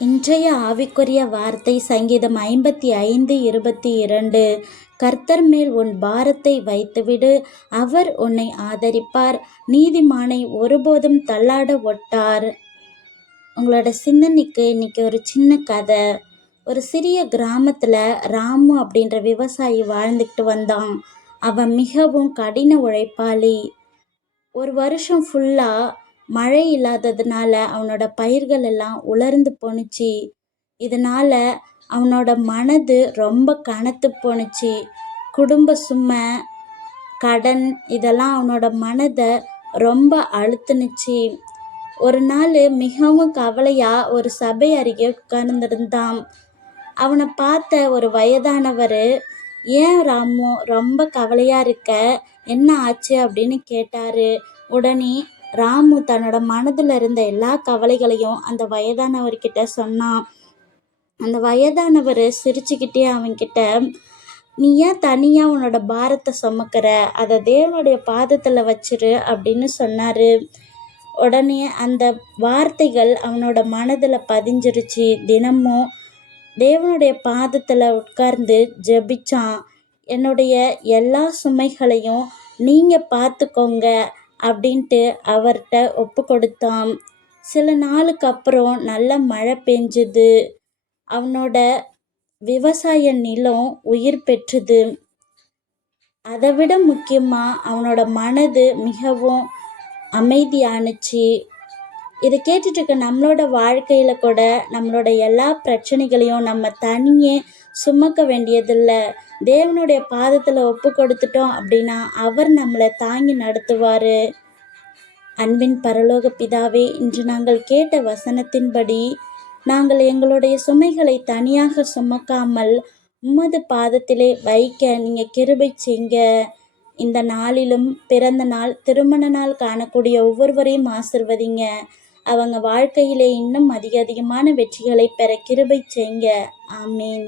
இன்றைய ஆவிக்குரிய வார்த்தை சங்கீதம் 55:22. கர்த்தர் மேல் உன் பாரத்தை வைத்துவிடு, அவர் உன்னை ஆதரிப்பார், நீதிமானை ஒருபோதும் தள்ளாட ஒட்டார். உங்களோட சிந்தனைக்கு இன்னைக்கு ஒரு சின்ன கதை. ஒரு சிறிய கிராமத்துல ராமு அப்படின்ற விவசாயி வாழ்ந்துக்கிட்டு வந்தான். அவன் மிகவும் கடின உழைப்பாளி. ஒரு வருஷம் ஃபுல்லா மழை இல்லாததுனால அவனோட பயிர்கள் எல்லாம் உலர்ந்து போணுச்சு. இதனால அவனோட மனது ரொம்ப கனத்து போணுச்சு. குடும்ப சுமை, கடன் இதெல்லாம் அவனோட மனதை ரொம்ப அழுத்துனுச்சு. ஒரு நாள் மிகவும் கவலையா ஒரு சபை அருகே உட்கார்ந்திருந்தான். அவனை பார்த்த ஒரு வயதானவர், ஏன் ராமு ரொம்ப கவலையா இருக்க, என்ன ஆச்சு அப்படின்னு கேட்டாரு. உடனே ராமு தன்னோட மனதில் இருந்த எல்லா கவலைகளையும் அந்த வயதானவர்கிட்ட சொன்னான். அந்த வயதானவர் சிரிச்சுக்கிட்டே அவன்கிட்ட, நீ ஏன் தனியா உன்னோட பாரத்தை சுமக்கிற, அதை தேவனுடைய பாதத்தில் வச்சிரு அப்படின்னு சொன்னாரு. உடனே அந்த வார்த்தைகள் அவனோட மனதில் பதிஞ்சிருச்சு. தினமும் தேவனுடைய பாதத்தில் உட்கார்ந்து ஜெபிச்சான். என்னுடைய எல்லா சுமைகளையும் நீங்கள் பார்த்துக்கோங்க அப்படின்ட்டு அவர்கிட்ட ஒப்பு கொடுத்தான். சில நாளுக்கு அப்புறம் நல்ல மழை பெஞ்சுது. அவனோட விவசாய நிலம் உயிர் பெற்றுது. அதை விட முக்கியமாக அவனோட மனது மிகவும் அமைதியானுச்சு. இதை கேட்டுட்டு இருக்க நம்மளோட வாழ்க்கையில் கூட நம்மளோட எல்லா பிரச்சனைகளையும் நம்ம தனியே சுமக்க வேண்டியதில்லை. தேவனுடைய பாதத்தில் ஒப்பு கொடுத்துட்டோம் அப்படின்னா அவர் நம்மளை தாங்கி நடத்துவார். அன்பின் பரலோக பிதாவே, இன்று நாங்கள் கேட்ட வசனத்தின்படி நாங்கள் எங்களுடைய சுமைகளை தனியாக சுமக்காமல் உமது பாதத்திலே வைக்க நீங்கள் கிருபை செய்ங்க. இந்த நாளிலும் பிறந்த நாள், திருமண நாள் காணக்கூடிய ஒவ்வொருவரையும் ஆசிர்வதிங்க. அவங்க வாழ்க்கையிலே இன்னும் அதிகமான வெற்றிகளை பெற கிருபை செய்ங்க. ஆமீன்.